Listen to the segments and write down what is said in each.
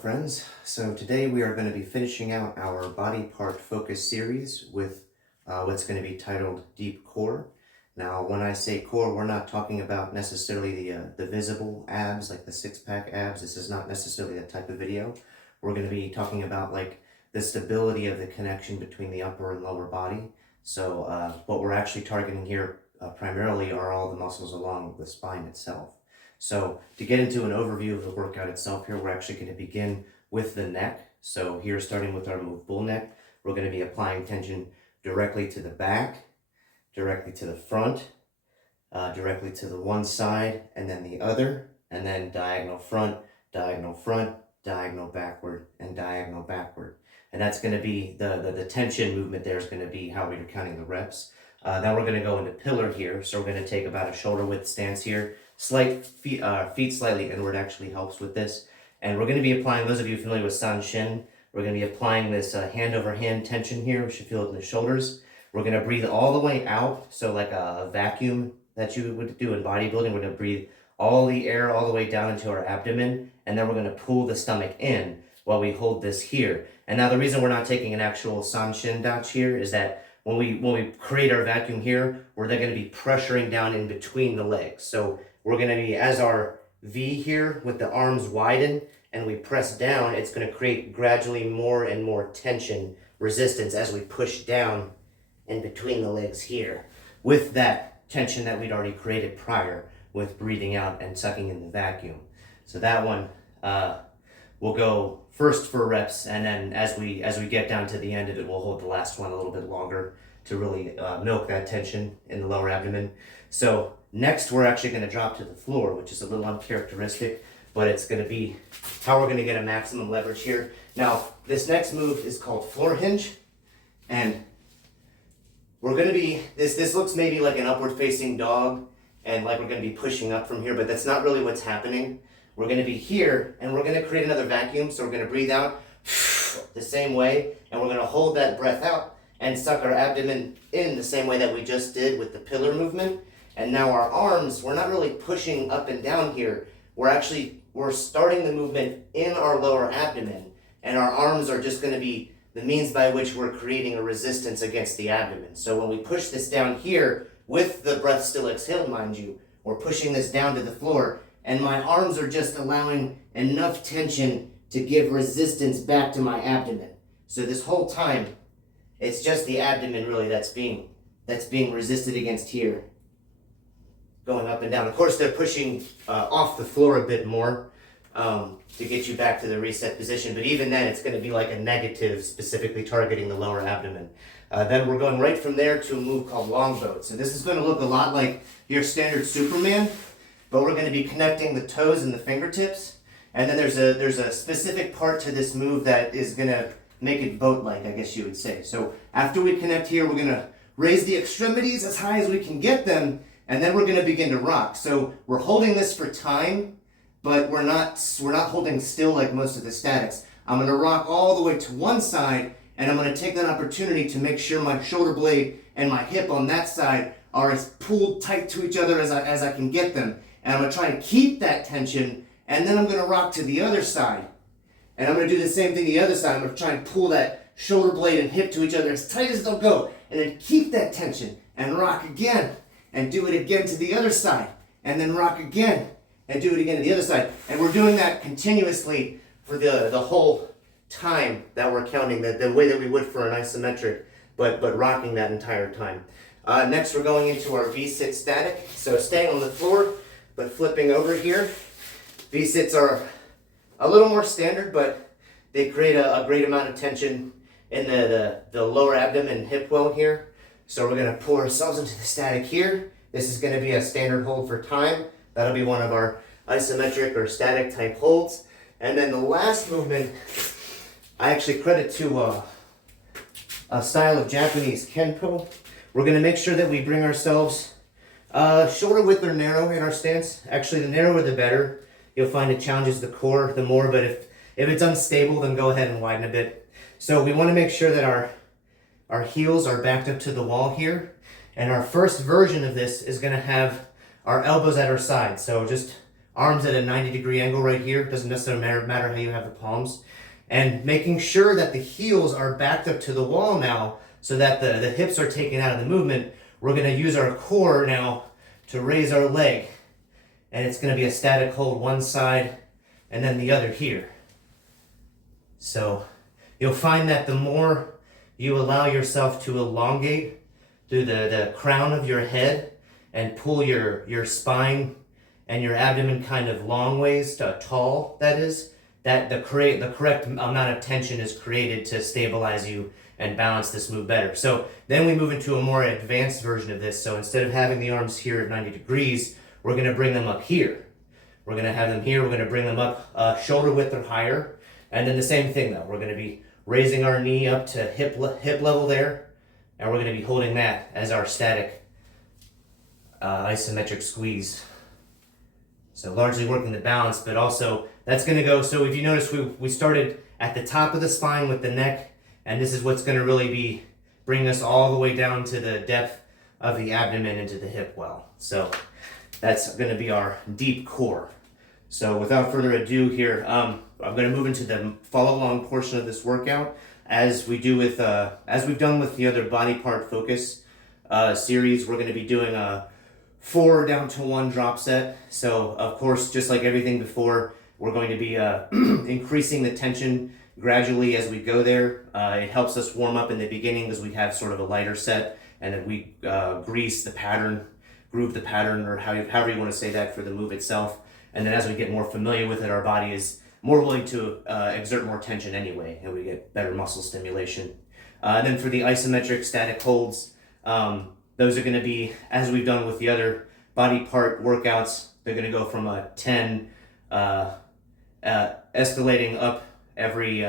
friends. So today we are going to be finishing out our body part focus series with what's going to be titled Deep Core. Now when I say core, we're not talking about necessarily the visible abs, like the six-pack abs. This is not necessarily that type of video. We're going to be talking about like the stability of the connection between the upper and lower body. So what we're actually targeting here primarily are all the muscles along the spine itself. So to get into an overview of the workout itself here, we're actually going to begin with the neck. So here, starting with our move bull neck, we're going to be applying tension directly to the back, directly to the front, directly to the one side and then the other, and then diagonal front, diagonal backward, and diagonal backward. And that's going to be the tension movement there is going to be how we're counting the reps. Then we're going to go into pillar here. So we're going to take about a shoulder width stance here. Slight feet slightly inward actually helps with this. And we're going to be applying, those of you familiar with San Shin, we're going to be applying this hand over hand tension here. We should feel it in the shoulders. We're going to breathe all the way out. So like a vacuum that you would do in bodybuilding, we're going to breathe all the air all the way down into our abdomen. And then we're going to pull the stomach in while we hold this here. And now the reason we're not taking an actual San Shin dachi here is that when we create our vacuum here, we're then going to be pressuring down in between the legs. So we're going to be, as our V here with the arms widen and we press down, it's going to create gradually more and more tension, resistance as we push down in between the legs here with that tension that we'd already created prior with breathing out and sucking in the vacuum. So that one we'll go first for reps, and then as we get down to the end of it, we'll hold the last one a little bit longer to really milk that tension in the lower abdomen. So next, we're actually going to drop to the floor, which is a little uncharacteristic, but it's going to be how we're going to get a maximum leverage here. Now, this next move is called floor hinge, and we're going to be, this looks maybe like an upward facing dog, and like we're going to be pushing up from here, but that's not really what's happening. We're going to be here, and we're going to create another vacuum, so we're going to breathe out the same way, and we're going to hold that breath out and suck our abdomen in the same way that we just did with the pillar movement. And now our arms, we're not really pushing up and down here. We're starting the movement in our lower abdomen, and our arms are just going to be the means by which we're creating a resistance against the abdomen. So when we push this down here, with the breath still exhaled, mind you, we're pushing this down to the floor, and my arms are just allowing enough tension to give resistance back to my abdomen. So this whole time, it's just the abdomen really that's being resisted against here, going up and down. Of course, they're pushing off the floor a bit more to get you back to the reset position, but even then, it's going to be like a negative, specifically targeting the lower abdomen. Then we're going right from there to a move called longboat. So this is going to look a lot like your standard Superman, but we're going to be connecting the toes and the fingertips. And then there's a specific part to this move that is going to make it boat-like, I guess you would say. So after we connect here, we're going to raise the extremities as high as we can get them, and then we're going to begin to rock. So we're holding this for time, but we're not holding still like most of the statics. I'm going to rock all the way to one side, and I'm going to take that opportunity to make sure my shoulder blade and my hip on that side are as pulled tight to each other as I can get them. And I'm going to try to keep that tension, and then I'm going to rock to the other side. And I'm going to do the same thing the other side. I'm going to try and pull that shoulder blade and hip to each other as tight as they'll go. And then keep that tension and rock again. And do it again to the other side. And then rock again. And do it again to the other side. And we're doing that continuously for the whole time that we're counting, the way that we would for an isometric, but rocking that entire time. Next, we're going into our V-sit static. So staying on the floor, but flipping over here. V-sits are a little more standard, but they create a great amount of tension in the lower abdomen and hip well here. So we're going to pull ourselves into the static here. This is going to be a standard hold for time. That'll be one of our isometric or static type holds. And then the last movement, I actually credit to a style of Japanese kenpo. We're going to make sure that we bring ourselves shoulder width or narrow in our stance. Actually, the narrower the better. You'll find it challenges the core the more, but if it's unstable, then go ahead and widen a bit. So we want to make sure that our heels are backed up to the wall here. And our first version of this is going to have our elbows at our sides. So just arms at a 90-degree angle right here. Doesn't necessarily matter how you have the palms. And making sure that the heels are backed up to the wall now so that the hips are taken out of the movement. We're going to use our core now to raise our leg. And it's going to be a static hold one side and then the other here. So you'll find that the more you allow yourself to elongate through the crown of your head and pull your spine and your abdomen kind of long ways, tall that is, that the correct amount of tension is created to stabilize you and balance this move better. So then we move into a more advanced version of this. So instead of having the arms here at 90 degrees, we're going to bring them up here. We're going to have them here. We're going to bring them up shoulder width or higher. And then the same thing though. We're going to be raising our knee up to hip level there. And we're going to be holding that as our static isometric squeeze. So largely working the balance, but also that's going to go. So if you notice, we started at the top of the spine with the neck. And this is what's going to really be bringing us all the way down to the depth of the abdomen into the hip well. So that's going to be our deep core. So without further ado here, I'm going to move into the follow along portion of this workout as we do with, as we've done with the other body part focus series. We're going to be doing a 4 down to 1 drop set. So of course, just like everything before, we're going to be increasing the tension gradually as we go there. It helps us warm up in the beginning because we have sort of a lighter set, and then we groove the pattern, or however you want to say that for the move itself. And then as we get more familiar with it, our body is more willing to exert more tension anyway, and we get better muscle stimulation. Then for the isometric static holds, those are going to be, as we've done with the other body part workouts, they're going to go from a 10, escalating up every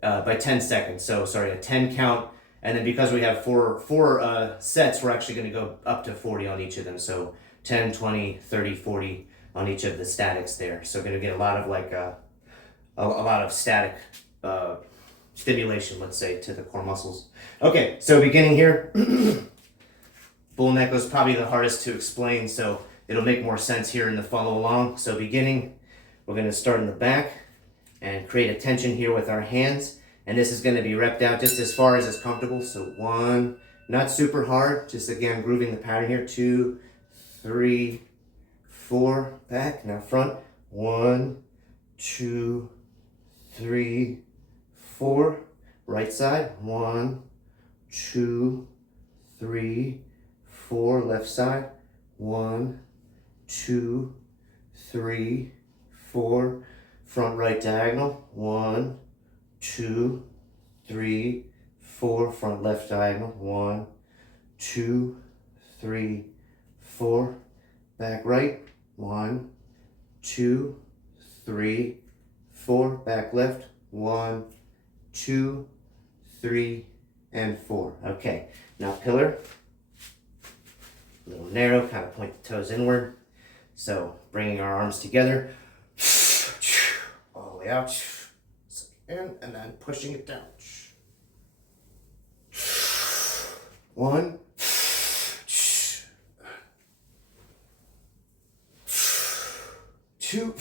by 10 seconds. So sorry, a 10 count, and then because we have four sets, we're actually going to go up to 40 on each of them. So 10, 20, 30, 40 on each of the statics there. So going to get a lot of like a lot of static stimulation, let's say, to the core muscles. Okay, so beginning here, bull neck was probably the hardest to explain, so it'll make more sense here in the follow along. So beginning, we're going to start in the back and create a tension here with our hands. And this is going to be repped out just as far as is comfortable. So 1, not super hard, just again grooving the pattern here. 2, 3, 4, back, now front. 1, 2, 3, 4. Right side. 1, 2, 3, 4. Left side. 1, 2, 3, 4. Front right diagonal. 1, 2, 3, 4. Front left diagonal. 1, 2, 3, 4. Back right. 1, 2, 3, 4. Back left. 1, 2, 3, and 4. Okay, now pillar. A little narrow, kind of point the toes inward. So bringing our arms together. All the way out. In, and then pushing it down. 1, 2,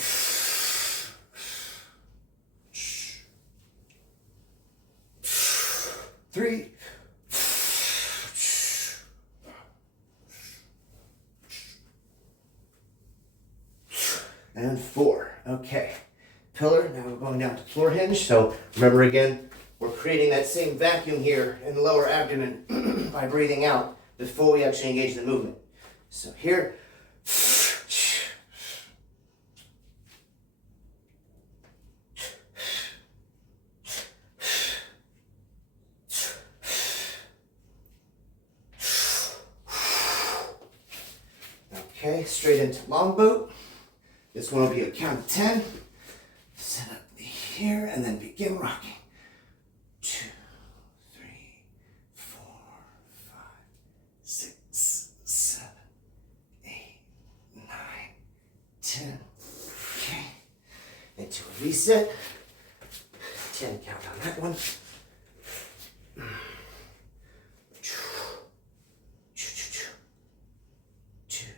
3, and 4. Okay. Pillar, now we're going down to floor hinge. So remember again, we're creating that same vacuum here in the lower abdomen by breathing out before we actually engage the movement. So here, okay, straight into long boat. This one will be a count of 10. Set up here and then begin rocking. 2, 3, 4, 5, 6, 7, 8, 9, 10. Okay. Into a reset. 10 count on that one. 2, 3,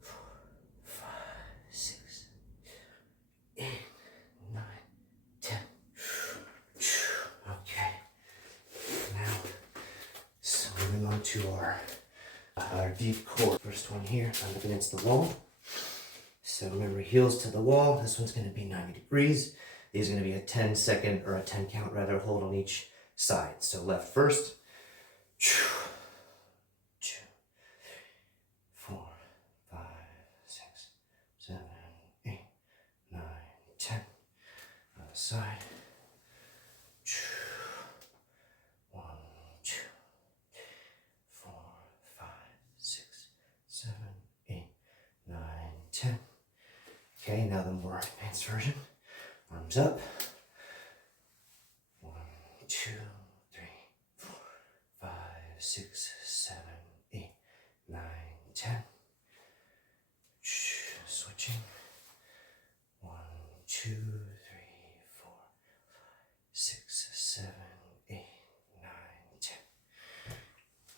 4, 5, to our deep core. First one here, I'm up against the wall. So remember, heels to the wall. This one's going to be 90 degrees. These are going to be a 10-second, or a 10 count rather, hold on each side. So left first. 2, 4, 5, 6, 7, 8, 9, 10. Other side. 1, 2, 4, 5, 6, 7, 8, 9, 10. Okay, now the more advanced version. Arms up. 1, 2, 3, 4, 5, 6, 7, 8, 9, 10. Switching. 1, 2, 3, 4, 6, 7, 8, 9, 10.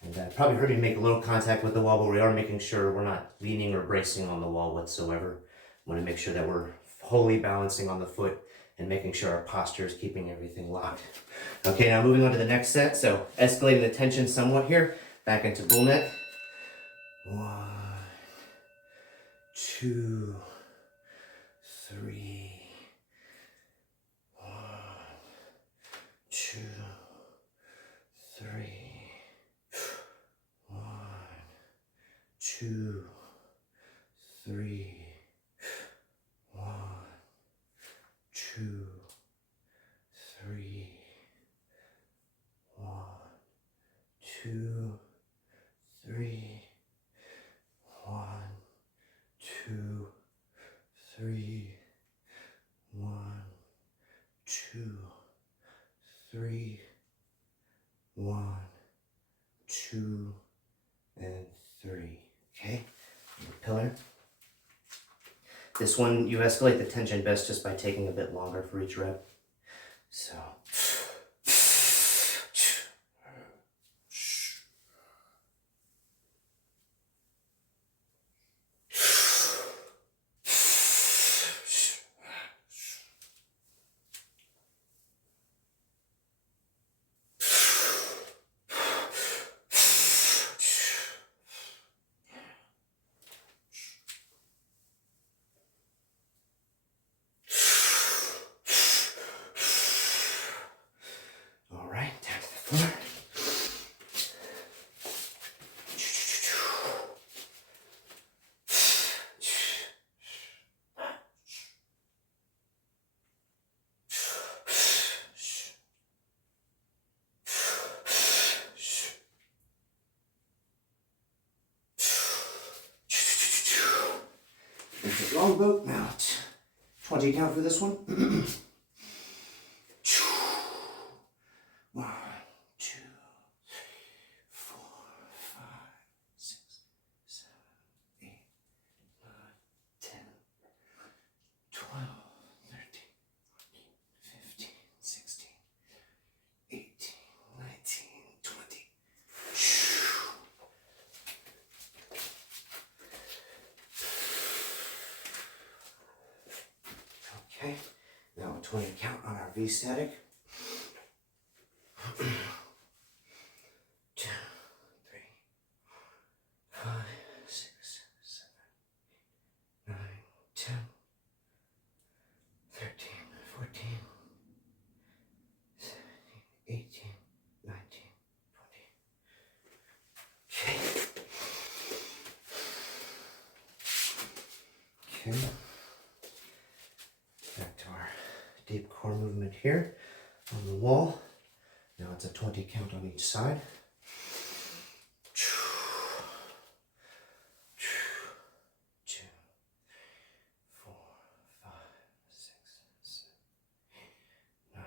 And that probably heard me make a little contact with the wall, but we are making sure we're not leaning or bracing on the wall whatsoever. We want to make sure that we're wholly balancing on the foot and making sure our posture is keeping everything locked. Okay, now moving on to the next set. So escalating the tension somewhat here, back into bull neck. 1, 2, 3, 1, 2, 3, 1, 2, 3, 1, 2, 3, 1, 2, 3, 1, 2, 3, 1, 2, 3, 1, 2, and 3. Okay, pillar. This one, you escalate the tension best just by taking a bit longer for each rep. So. Long boat mount. 20 count for this one. 1, 2, 3, 4, 5, 6, 7, 8, 9, 10, 12, 13, 14, 15, 16, 18, 19, 20. Okay, now a 20 count on our V static. 2, 3, 5, 6, 7, 8, 9, 10, 13, 14, 17, 18, 19, 20. Okay. Okay. Back to our deep core movement here on the wall. Now it's a 20 count on each side. 2, 4, 5, 6, 7, 8, 9,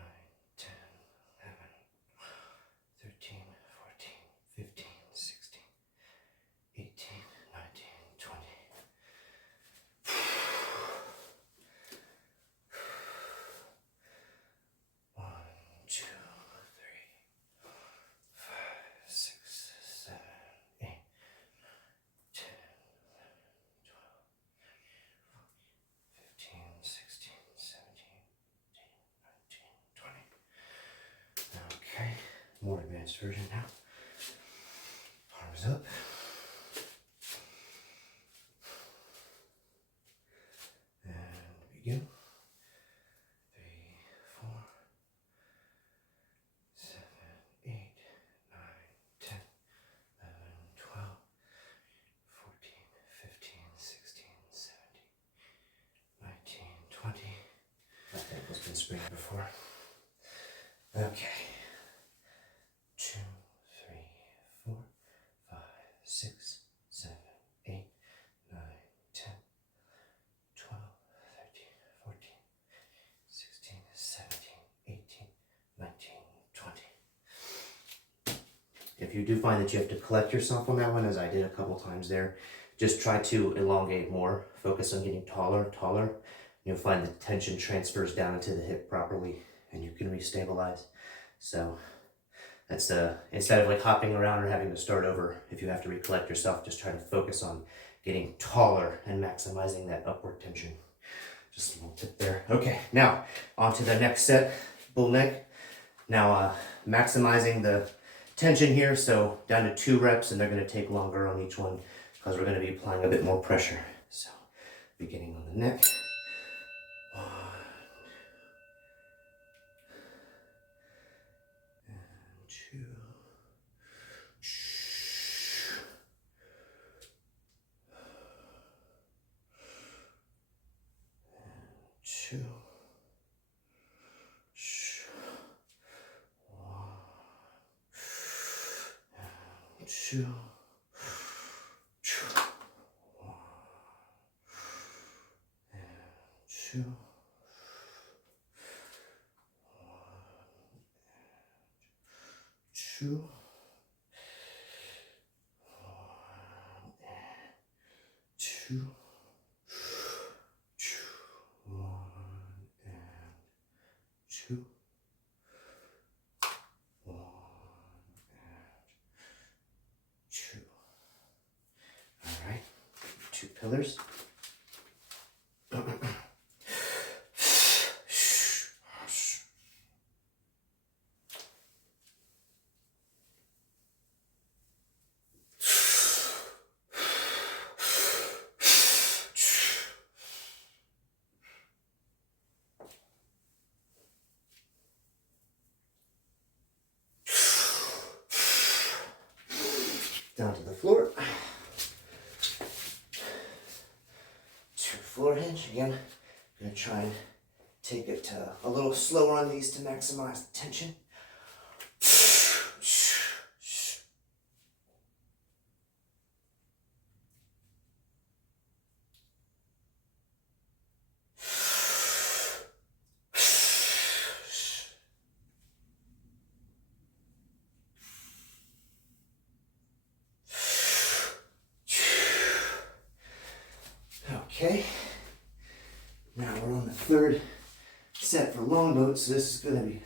10, 11, 13, 14, 15, 16, 18, 19, 20. 1, 2, 3, 5, 6, 7, 8, 10, 11, 12, 15, 16, 17, 18, 19, 20. Okay, more advanced version now. Arms up. And begin. 3, 4, 7, 8, 9, 10, 11, 12, 14, 15, 16, 17, 19, 20. That ankle's been sprained before. Okay. 2, 3, 4, 5, 6, 7, 8, 9, 10, 12, 13, 14, 16, 17, 18, 19, 20. If you do find that you have to collect yourself on that one, as I did a couple times there, just try to elongate more. Focus on getting taller, taller. You'll find the tension transfers down into the hip properly and you can restabilize. So that's instead of like hopping around or having to start over, if you have to recollect yourself, just try to focus on getting taller and maximizing that upward tension. Just a little tip there. Okay, now on to the next set, bull neck. Now maximizing the tension here, so down to 2 reps, and they're going to take longer on each one because we're going to be applying a bit more pressure. So beginning on the neck. 1, and 2. 2, 1, 2, 1, 2, 2, 2, 1, and 2, 1, and 2. All right, 2 pillars. Down to the floor. 2 floor hinge. Again, I'm going to try and take it a little slower on these to maximize the tension. Okay, now we're on the 3rd set for longboat, so this is going to be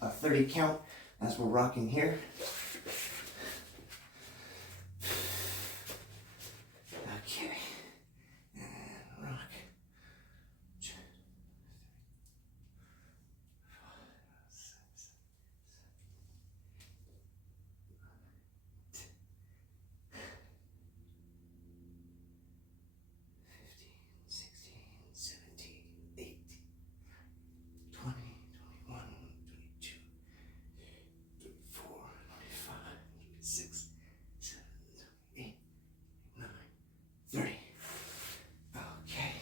a 30 count as we're rocking here. Okay, and rock. 30. Okay.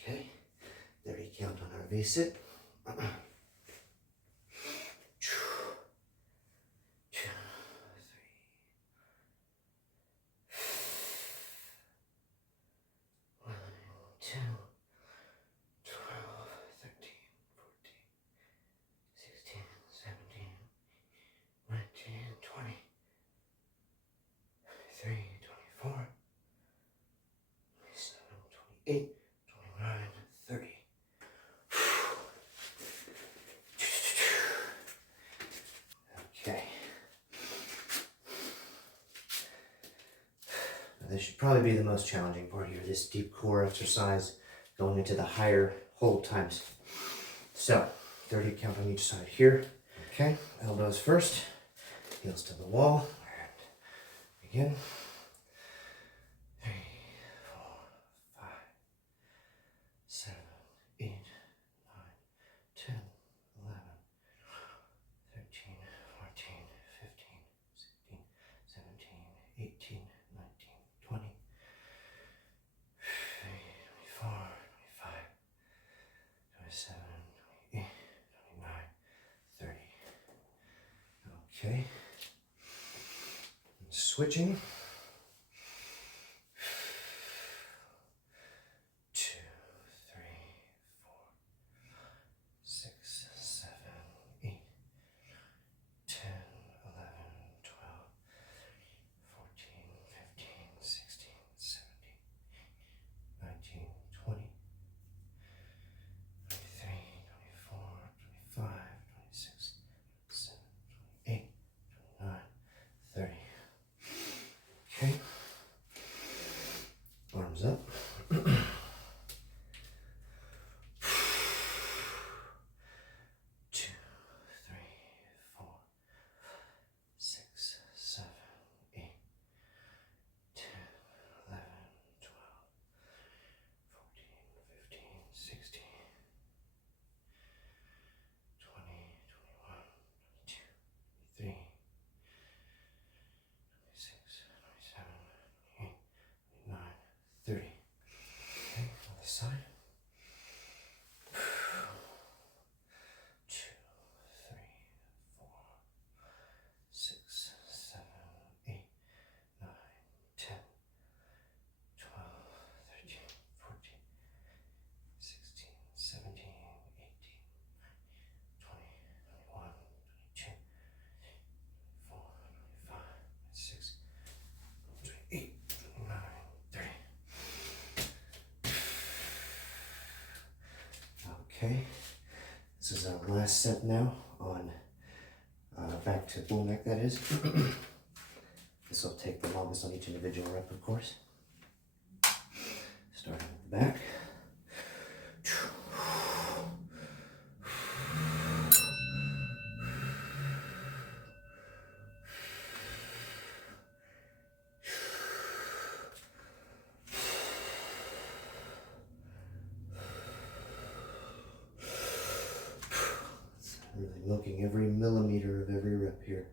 Okay. 30 count on our V-sit. 10, 12, 13, 14, 16, 17, 19, 20, 23, 24, 27, 28, 29, 30. This should probably be the most challenging part here, this deep core exercise, going into the higher hold times. So, 30 count on each side here. Okay, elbows first, heels to the wall, and begin. 3, 4, 5, 7, 8, 9, 10, 11, 13, 14, 15, 16, 17, 18, 19, 20, 24, 25, 27, 28, 29, 30. Okay. And switching. 2, 3, 4, 6, 7, 8, 10, 11, 12, 14, 15, 16, 17, 19, 20, 23, 24, 25, 26, 27, 28, 29, 30. Okay. Arms up. 2, 3, 4, 6, 7, 8, 10, 11, 12, 14, 15, 16, 20, 21, 22, 23, 26, 27, 28, 29, 30. Okay, other side. 2, 3, 4, 6, 7, 8, 9, 10, 12, 13, 14, 16, 17, 18, 20, 21, 22, 24, 25, 26, 28, 29, 30. Okay, this is our last set now on back to bull neck, that is. This will take the longest on each individual rep, of course. Starting at the back. Really milking every millimeter of every rep here.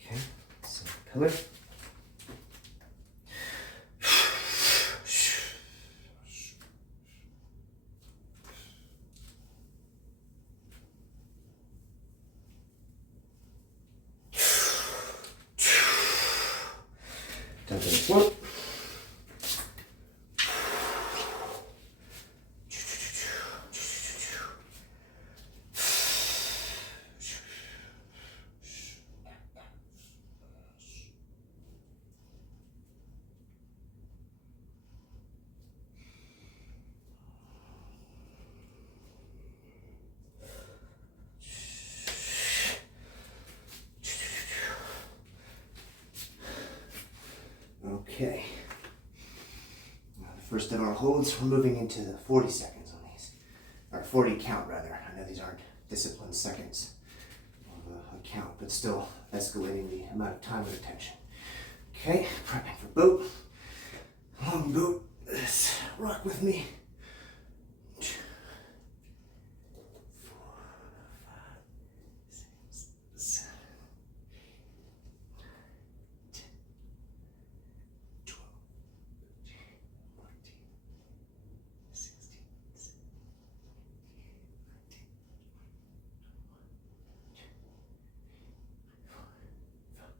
Okay, so pillar. Down to the float. Okay. Now the first of our holds, we're moving into the 40 seconds on these. Or 40 count rather. I know these aren't disciplined seconds of a count, but still escalating the amount of time and attention. Okay, prepping for boat. Long boat. Rock with me. 2, 4, 5, 6, 7, 10, 12, 13, 14, 16, 17, 19, 20, 21, 22, 24, 25,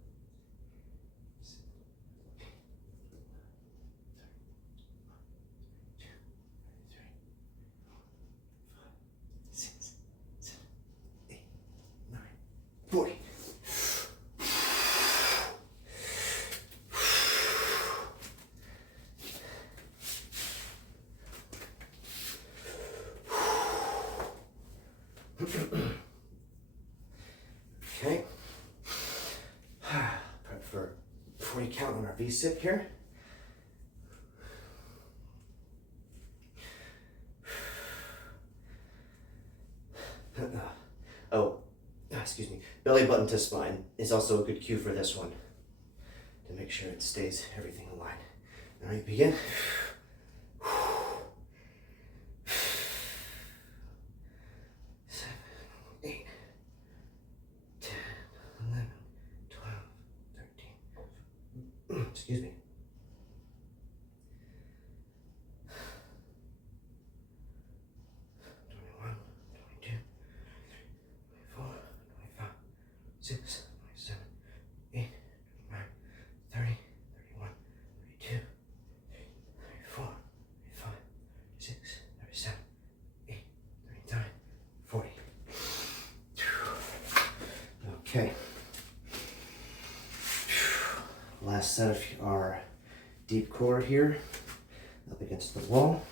26, 27, 28, 29, 30. for 40 count on our V-sit here. Excuse me. Belly button to spine is also a good cue for this one to make sure it stays everything aligned. All right, begin. 7, 8, 10, 11, 12, 13. Excuse me. 21, 22, 24, 25, 6, 27, 8, 9, 30, 31, 32, 34, 35, 36, 37, 8, 39, 40. Okay. Last set of our deep core here, up against the wall.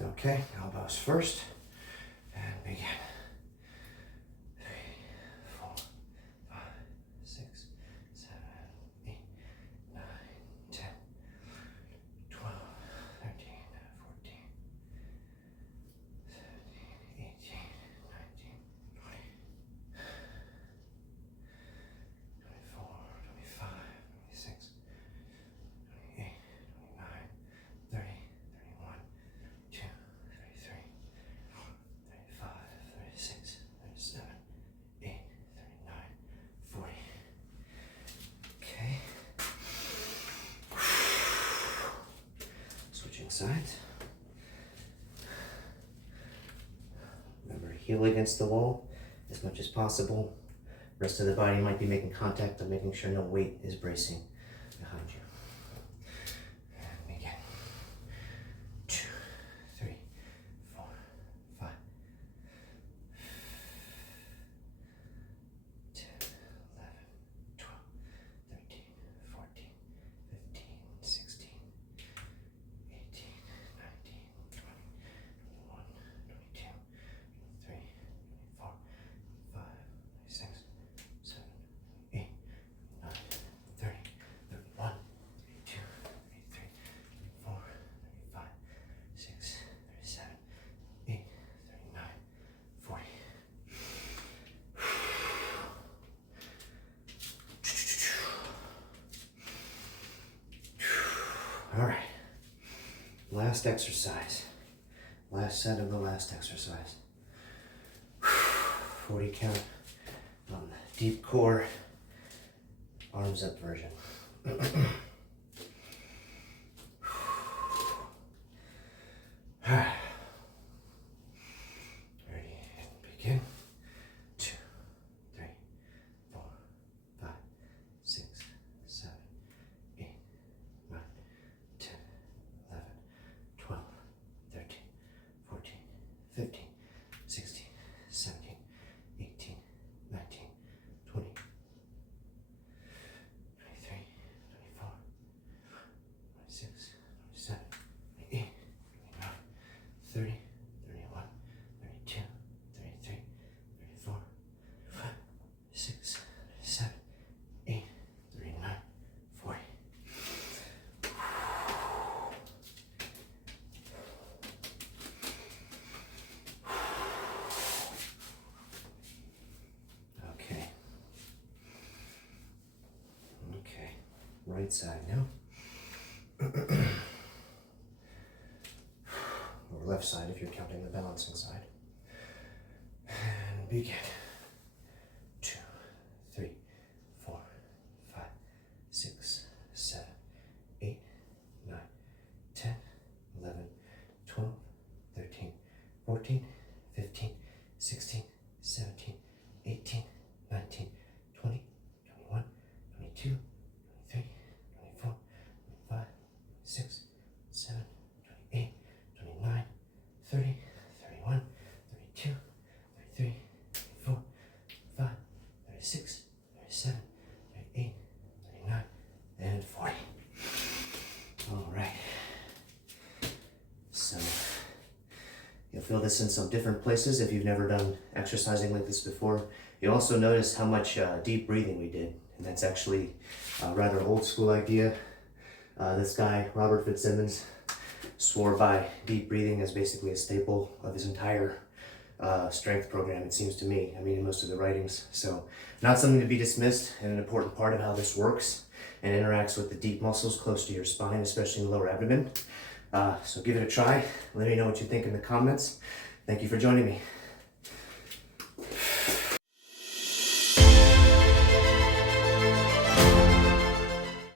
Okay, elbows first, and begin. 3, 4, 5, 6, 7, 8, 9, 10, 12, 13, 14, 17, 18, 19, 20, 24, 25, 26, 28, 29, 30, 31, 2, 33, 35, 36, 37, 8, 39, 40. Okay. Switching sides. Remember, heel against the wall as much as possible. Rest of the body might be making contact, but making sure no weight is bracing behind you. And begin. 2, 3, 4, 5, 10, 11, 12, 13, 14, 15, 16, 18, 19, 20, 21, 22, 23, 24, 25, 26, 7, 8, 9, 30, 31, 32, 33, 34, 35, 6, 37, 8, 39, 40. All right. Last exercise. Last set of the last exercise. 40 count on the deep core, arms up version. Ready, and begin. 2, 3, 4, 5, 6, 7, 8, 9, 10, 11, 12, 13, 14, 15, 16, 17, 18, 19, 20, 23, 24, 26, 27, 28, 29, 30, 31, 32, 33, 34, 35, 36, 37, 38, 39, 40. Okay. Okay. Right side now. Or left side if you're counting the balancing side. And begin. 2, 3, 4, 5, 6, 7, 8, 9, 10, 11, 12, 13, 14, 15, 16, 17, 18, 19, 20, 21, 22, 23, 24, 25, 26, 27, 28, 29, 30, 31, 32, 33, 34, this in some different places if you've never done exercising like this before. You'll also notice how much deep breathing we did, and that's actually a rather old school idea. This guy, Robert Fitzsimmons, swore by deep breathing as basically a staple of his entire strength program, it seems to me. I mean, in most of the writings. So, not something to be dismissed, and an important part of how this works and interacts with the deep muscles close to your spine, especially in the lower abdomen. So give it a try. Let me know what you think in the comments. Thank you for joining me.